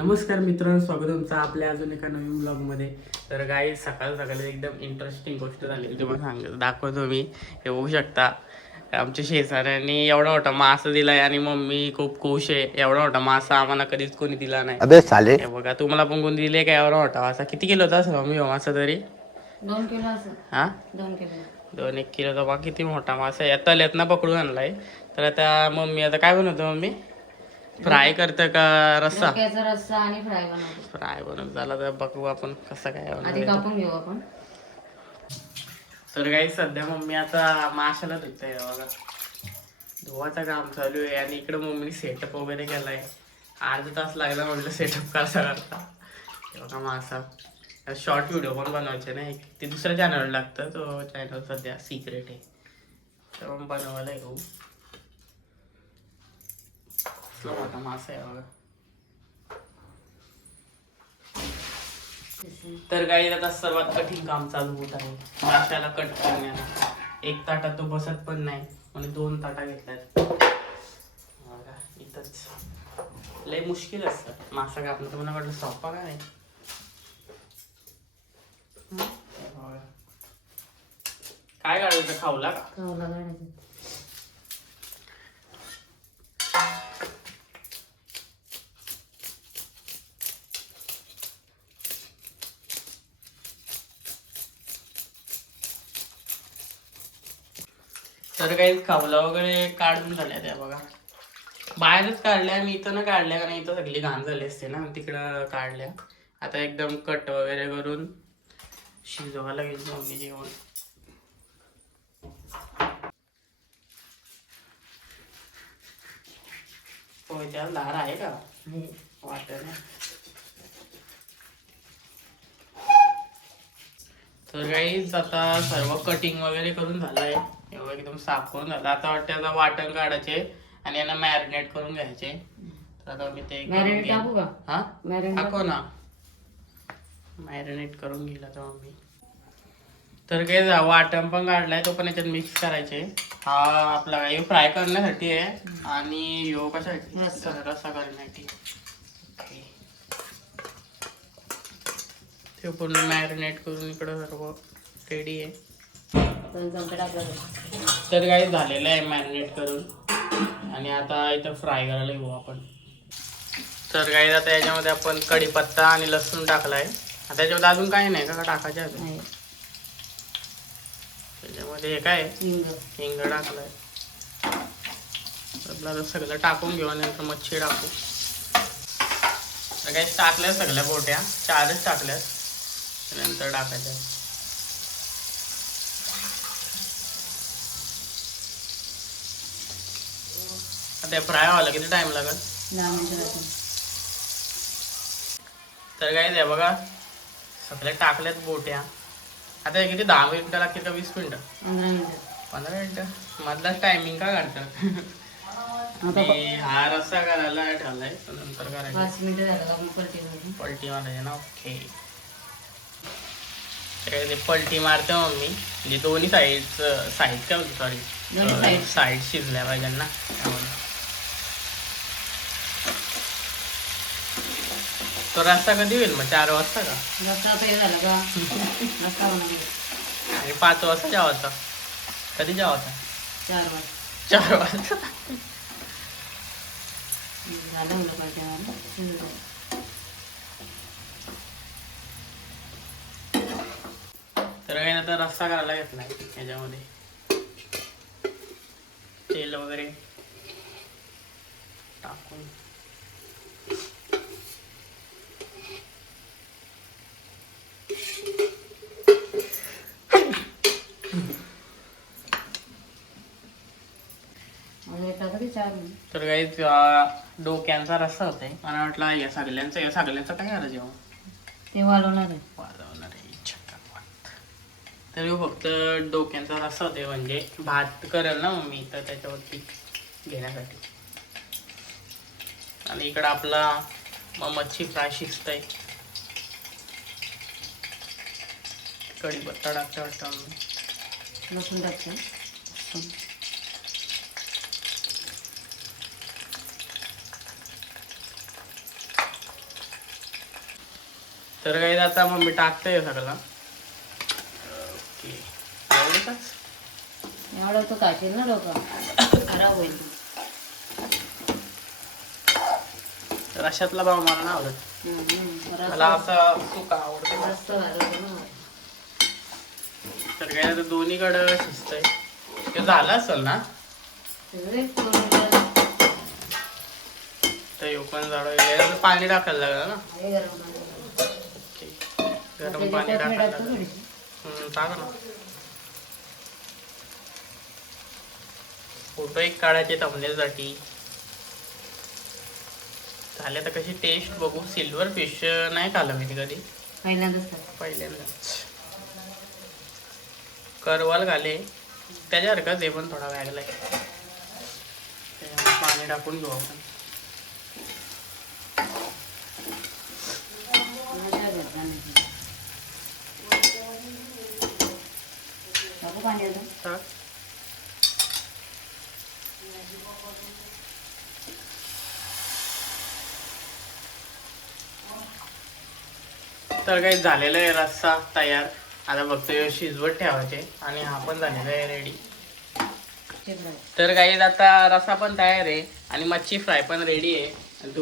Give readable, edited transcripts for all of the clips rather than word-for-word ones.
नमस्कार मित्रांनो, स्वागत आहे तुमचं आपल्या अजून एका नवीन ब्लॉगमध्ये. तर काही सकाळ सकाळी एकदम इंटरेस्टिंग गोष्ट झाली तुम्हाला दाखवतो मी. हे बघू शकता, आमच्या शेजाऱ्यांनी एवढा मोठा मासा दिलाय आणि मम्मी खूप खुश आहे. एवढा मोठा मासा आम्हाला कधीच कोणी दिला नाही. अबे साले, हे बघा, तुम्हाला पण कोणी दिले का एवढा मोठा मासा? किती किलोचा असेल मम्मी हो मासा तरी? 2 किलो असं. हा, 2 किलो. 2-1 किलोचा. बघा किती मोठा मासा आहे. तल्यात ना पकडून आणलाय. तर आता मम्मी आता काय बनवतो मम्मी? फ्राय करतं का रस्सा? डोक्याचा रस्सा आणि फ्राय बनवतो. फ्राय बनत झाला तर बघू आपण कसं काय आधी बनवणार. कापून घेऊ आपण. तर काही सध्या मम्मी आता माशाला धुतंय बघा. धुवाचं काम चालू आहे आणि इकडे मम्मीने सेटअप वगैरे केलाय. अर्धा तास लागला म्हटलं सेटअप कसा करता. हे बघा मासा. शॉर्ट व्हिडिओ पण बनवायचे नाही, ते दुसऱ्या चॅनलवर लागतं. तो चॅनल सध्या सिक्रेट आहे, तर मग बनवायला येऊ. कसला मोठा मासा आहे बघा. तर काही आता सर्वात कठीण काम चालू होत आहे, माशाला कट करण्याला. एक ताटात तो बसत पण नाही, म्हणजे 2 ताटा घेतल्यात बघा. इथंच लय मुश्किल असतं मासा कापणं. तुम्हाला वाटलं सोपा काय? काय काढायचं, खाऊला का? खाऊला काढायचं. तर काही खावला वगैरे काढून झाल्या त्या बघा. बाहेरच काढल्या, मी इथं ना काढल्या, कारण इथं सगळी घाण झाली असते ना, तिकडं काढल्या. आता एकदम कट वगैरे करून शिजवायला घेतलं मम्मी जेवण. होय, त्याला धार आहे का? वाटत नाही. तर काहीच आता सर्व कटिंग वगैरे करून झालंय. एवढं एकदम साफ करून झालं. आता वाटतं आता वाटण काढायचे आणि यांना मॅरिनेट करून घ्यायचे. तर आता मी ते मॅरिनेट टाकू का? हा, मॅरिनेट टाकू ना. मॅरिनेट करून घेला तर मम्मी. तर काही वाटण पण काढलाय, तो पण याच्यात मिक्स करायचे. हा आपला हे फ्राय करण्यासाठी आहे आणि ह्यो कशासाठी? रस्सा करण्यासाठी. ते पूर्ण मॅरिनेट करून इकडं सर्व रेडी आहे. तर काही झालेलं आहे मॅरिनेट करून आणि आता इथं फ्राय करायला घेऊ आपण. तर काही आता याच्यामध्ये आपण कढीपत्ता आणि लसूण टाकलाय. आता याच्यामध्ये अजून काही नाही का टाकायचे अजून? त्याच्यामध्ये हे काय हिंग टाकलाय. आपल्याला सगळं टाकून घेऊ आणि नंतर मच्छी टाकू. तर काही टाकल्या सगळ्या बोट्या, 4च टाकल्यात, नंतर टाकायच्या. आता फ्राय व्हायला किती टाइम लागेल? 10 मिनिटं. तर काय द्या बघा, सगळ्या टाकल्यात बोट्या. आता हे किती 10 मिनिटं लागतील का 20 मिनिटं? 15 मिनिटं. 15 मिनिटं मधलाच टायमिंग का काढतात? मी हा रस्सा करायला ठेवलाय, नंतर करायचं. 5 मिनिटं झालं का आपण पलटी मारायची ना. ओके. ते पलटी मारते मम्मी, म्हणजे दोन्ही साईड काय होती, सॉरी, साईड शिजल्या पाहिजे ना. तो रस्ता कधी होईल मग? 4 वाजता का? रस्सा तयार झाला का? रस्सा बनवला. आणि 5 वाजता जेवायचा? कधी जेवायचा? 4 वाजता. 4 वाजता. झालं मुलं पाहिजे. तर काही आता रस्सा करायला घेतलाय. याच्यामध्ये तेल वगैरे टाकून तर काही डोक्यांचा रस्सा होता. मला वाटलं या सगळ्यांचं काय करायचं जेवण? ते वाढवणार आहे. वाजवणार आहे. तर फक्त डोक्यांचा रस्सा होते, म्हणजे भात करेल ना मम्मी, तर त्याच्यावरती घेण्यासाठी. आणि इकडं आपला मच्छी फ्राय शिजतंय. कढीपत्ता टाकता वाटतं, लसूण टाकतो. तर काही आता मम्मी टाकते सगळं. ओके एवढंच. एवढं तू खाशील ना डोकं खराब होईल. रशातला भाव मला नाही आवडत. मला रस्सा असं सुका आवडतं. रस्सा भारी होतो ना. तर काय आता दोन्हीकडं शिजतंय. ते झालं असेल ना सगळे पोळी तर येऊ पण जाडं पाणी टाकायला लागलं ना. आहे गरम पाणी. ओके. गरम त्याच्यात पाणी चटणी टाकायला टाकतो लागलं. थोडीशी. टाका ना. फोटो एक काढायचे थंबनेलसाठी. झाले तर कशी टेस्ट बघू. सिल्वर फिश नाही खाल्लं मी कधी. पहिल्यांदाच खाल्लं. पहिल्यांदाच. करवाल घाले त्याच्यासारखंच हे पण थोडा वेगळा आहे. त्याच्यामध्ये पाणी टाकून घेऊ आपण. मजा करता नाही. टाकू पाणी आता? टाक. तर काही झालेलं आहे रस्सा तयार. आता फक्त ह्यो शिजवत ठेवायचे आणि हा पण झालेला आहे रेडी. चिकन. तर काही आता रस्सा पण तयार आहे आणि मच्छी फ्राय पण रेडी आहे. आणि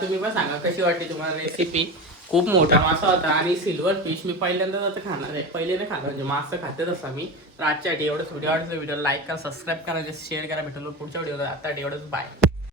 तुम्ही पण सांगा कशी वाटली तुम्हाला रेसिपी. खूप मोठा मासा होता आणि सिल्वर फिश मी पहिल्यांदाच आता खाणार आहे. पहिले नाही खाल्लं म्हणजे मासा खाते तसा मी. तर आजच्या एवढंच व्हिडिओ आवडला व्हिडिओ लाईक करा, सबस्क्राईब करा, शेअर करा. भेटलो पुढच्या व्हिडिओला. आता एवढंच बाय.